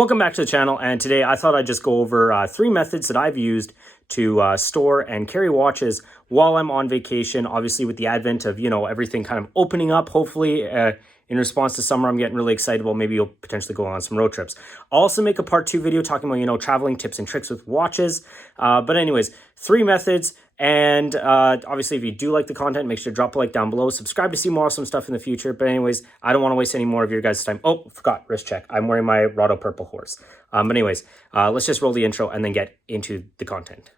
Welcome back to the channel, and today I thought I'd just go over 3 methods that I've used to store and carry watches while I'm on vacation. Obviously, with the advent of, everything kind of opening up, hopefully in response to summer, I'm getting really excited. Well, maybe you'll potentially go on some road trips. I'll also make a part 2 video talking about, traveling tips and tricks with watches. But anyways, 3 methods. And obviously, if you do like the content, make sure to drop a like down below. Subscribe to see more awesome stuff in the future. But anyways, I don't want to waste any more of your guys' time. Oh, forgot, wrist check. I'm wearing my Rado Purple Horse. But anyways, let's just roll the intro and then get into the content.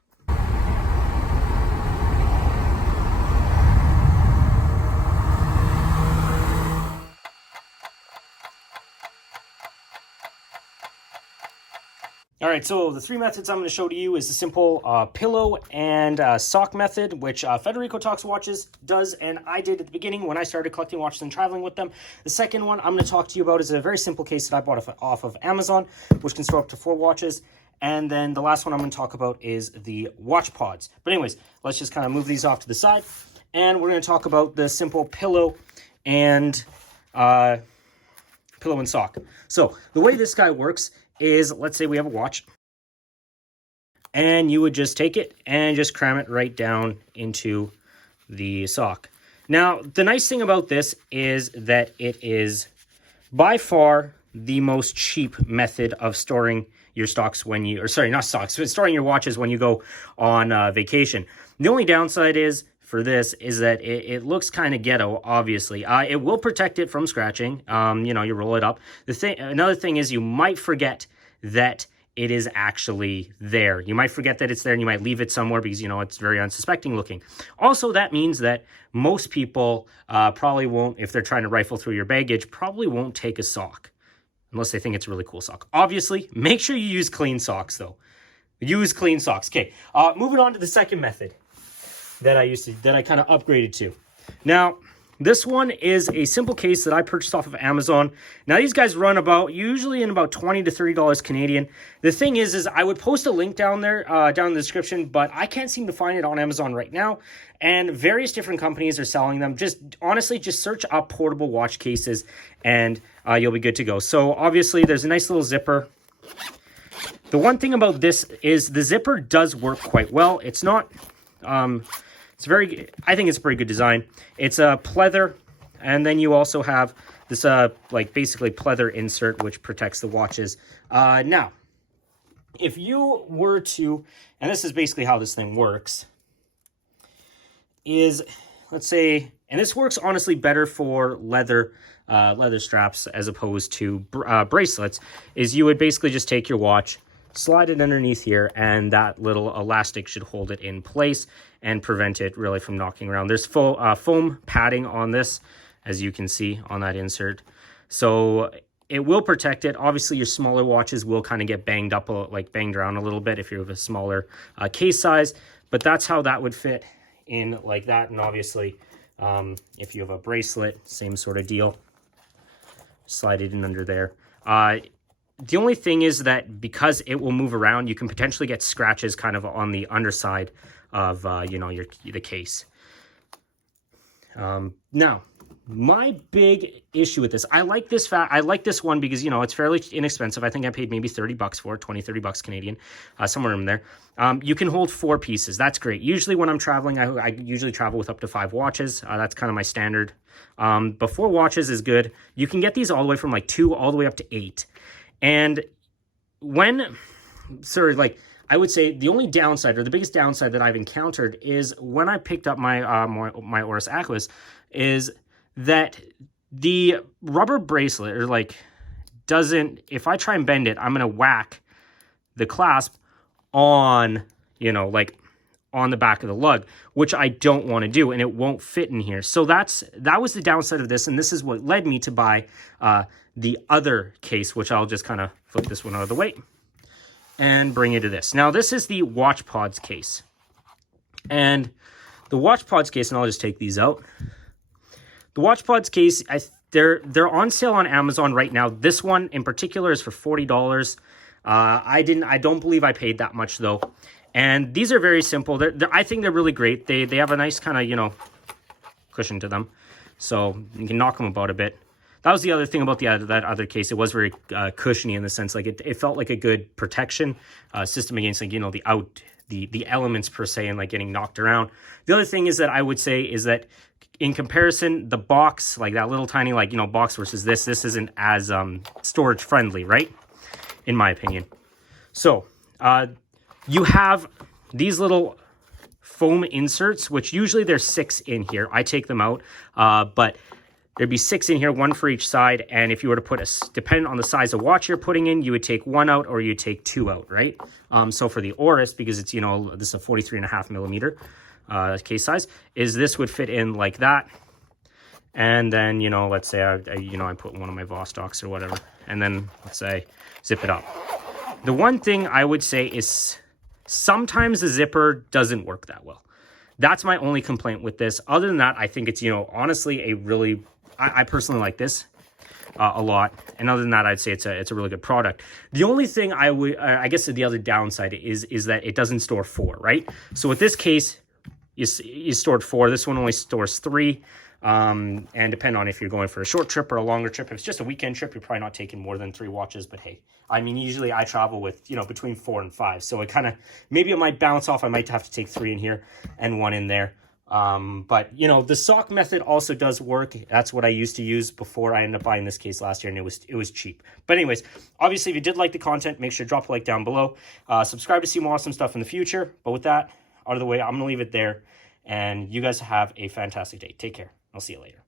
All right, so the 3 methods I'm going to show to you is the simple pillow and sock method, which Federico Talks Watches does, and I did at the beginning when I started collecting watches and traveling with them. The second one I'm going to talk to you about is a very simple case that I bought off of Amazon, which can store up to 4 watches. And then the last one I'm going to talk about is the watch pods. But anyways, let's just kind of move these off to the side, and we're going to talk about the simple pillow and sock. So the way this guy works is, let's say we have a watch, and you would just take it and just cram it right down into the sock. Now, the nice thing about this is that it is by far the most cheap method of storing your stocks when you, or sorry, not stocks, but storing your watches when you go on vacation. The only downside is, for this, is that it looks kind of ghetto, obviously. It will protect it from scratching. You roll it up. Another thing is you might forget that it is actually there. You might forget that it's there, and you might leave it somewhere because, it's very unsuspecting looking. Also, that means that most people probably won't, if they're trying to rifle through your baggage, probably won't take a sock unless they think it's a really cool sock. Obviously, make sure you use clean socks, though. Use clean socks. Okay, moving on to the second method that I kind of upgraded to. Now, this one is a simple case that I purchased off of Amazon. Now, these guys run usually in about $20 to $30 Canadian. The thing is I would post a link down there, down in the description, but I can't seem to find it on Amazon right now. And various different companies are selling them. Honestly, just search up portable watch cases and you'll be good to go. So obviously there's a nice little zipper. The one thing about this is the zipper does work quite well. It's not, I think it's a pretty good design. It's a pleather, and then you also have this basically pleather insert which protects the watches. Now, if you were to, and this is basically how this thing works, is, let's say, and this works honestly better for leather straps as opposed to bracelets, is you would basically just take your watch, slide it underneath here, and that little elastic should hold it in place and prevent it really from knocking around. There's foam padding on this, as you can see on that insert. So it will protect it. Obviously, your smaller watches will kind of get banged around a little bit if you have a smaller case size, but that's how that would fit in like that. And obviously, if you have a bracelet, same sort of deal. Slide it in under there. The only thing is that because it will move around, you can potentially get scratches kind of on the underside of, the case. Now, my big issue with this, I like this one because, it's fairly inexpensive. I think I paid maybe $30 for it, 20, $30 Canadian, somewhere in there. You can hold 4 pieces. That's great. Usually when I'm traveling, I usually travel with up to 5 watches. That's kind of my standard. But 4 watches is good. You can get these all the way from like 2 all the way up to 8. And I would say the only downside, or the biggest downside that I've encountered, is when I picked up my my Oris Aquis, is that the rubber bracelet, if I try and bend it, I'm going to whack the clasp on, on the back of the lug, which I don't want to do, and it won't fit in here. So that was the downside of this, and this is what led me to buy the other case, which I'll just kind of flip this one out of the way and bring you to this. Now, this is the watch pods case. And the watch pods case, and I'll just take these out. The watch pods case, they're on sale on Amazon right now. This one in particular is for $40. I don't believe I paid that much though. And these are very simple. I think they're really great. They have a nice kind of, cushion to them. So you can knock them about a bit. that was the other thing about that other case. It was very cushiony in the sense, like it felt like a good protection system against, like, you know, the elements per se, and like getting knocked around. The other thing is that I would say is that in comparison, the box, like that little tiny, like, you know, box versus this isn't as storage friendly, right? In my opinion. So you have these little foam inserts, which usually there's 6 in here. I take them out, but there'd be 6 in here, 1 for each side. And if you were to put depending on the size of watch you're putting in, you would take 1 out or you take 2 out, right? So for the Oris, because it's, you know, this is a 43.5 millimeter case size, is this would fit in like that. And then, you know, let's say I put one of my Vostocks or whatever, and then let's say zip it up. The one thing I would say is sometimes the zipper doesn't work that well. That's my only complaint with this. Other than that, I think it's, you know, honestly a really, I personally like this a lot. And other than that, I'd say it's a really good product. The only thing I guess the other downside is that it doesn't store 4, right? So with this case, you stored 4. This one only stores 3. And depending on if you're going for a short trip or a longer trip, if it's just a weekend trip, you're probably not taking more than 3 watches. But hey, I mean, usually I travel with, you know, between 4 and 5. So it kind of, maybe it might bounce off. I might have to take 3 in here and 1 in there. But, you know, the sock method also does work. That's what I used to use before I ended up buying this case last year, and it was cheap. But anyways, obviously, if you did like the content, make sure to drop a like down below. Subscribe to see more awesome stuff in the future. But with that out of the way, I'm going to leave it there. And you guys have a fantastic day. Take care. I'll see you later.